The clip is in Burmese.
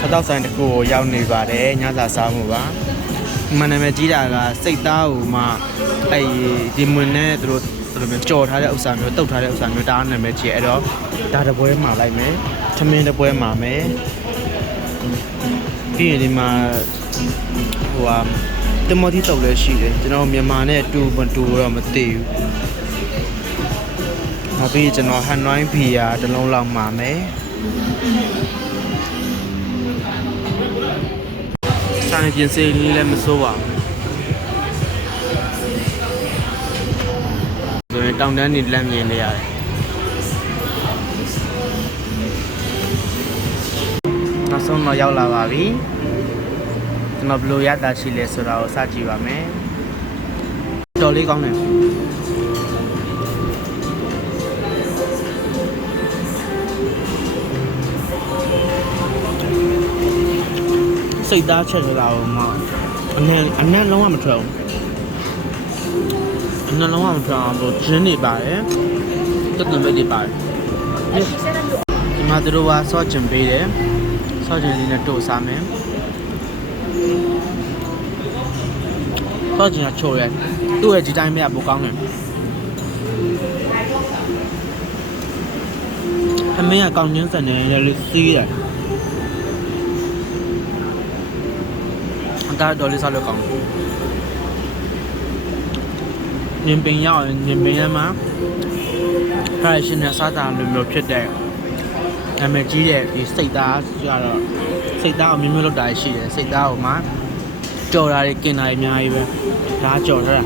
စားတော့ဆိုင်တစ်ခုကိုရောက်နေပါတယ်ညစာစားမှုပါမနာမည်ကြီးတာကစိတ်သားကိုမှအဲ့ဒီမွန်းနဲ့သူတို့မျိုးကြော်ထားတဲ့ဥစ္စာမျိုးတုတ်ထားတဲ့ဥစ္စာမျိုးတားနာမည်ကြီးအဲ့တော့ဒါတပွဲမှာလိုက်မယ်ထမင်းတပွဲမှာမယ်ပြီးရင်ဒီမှာဟိုဟာတမတိတုတ်လည်းရှိတယ်ကျွန်တော်မြန်မာနဲ့တူမတူတော့မသိဘူးနောက်ပြီးကျွန်တော်ဟန်နွိုင်းဖီယာတစ်လုံးလောက်မှာမယ်ဆိုင်ပြင်စေးလေးလည်းမစိုးပါဘူးဆိုရင်တောင်တန်းနေလက်မြင်နေရတယ်နောက်ဆုံးတော့ရောက်လာပါပြီကျွန်တော်ဘယ်လိုရတာရှိလဲဆိုတာကိုစကြည့်ပါမယ်တော်လေးကောင်းတယ်စိတ်သားချက်လာတော့မှအနက်လုံးဝမထွက်ဘူးအနက်လုံးဝမထွက်အောင်လို့ဂျင်းတွေပါတယ်တက်နံပါတ်တွေပါတယ်ဒီမှာတို့ကဆော့ချင်ပေးတယ်ဆော့ချင်လေးနဲ့တို့စားမယ်ဆော့ချင်ကချိုးရဲသူ့ရဲ့ဒီတိုင်းမြတ်ပိုကောင်းတယ်အမေကကောင်းချင်းစံနေလေးစီးတယ်ဒါဒေါ်လေးစားလို့ကောင်းညင်ပင်ရောက်ရင်ညင်ပင်ရမှာဖရက်ရှင်နဲ့စားတာလိုမျိုးဖြစ်တဲ့နာမည်ကြီးတဲ့ဒီစိတ်သားကျတော့စိတ်သားကိုမျိုးလောက်တာရှိတယ်စိတ်သားကိုမှကြော်တာတွေกินတာတွေအများကြီးပဲဒါကြော်ထားတာ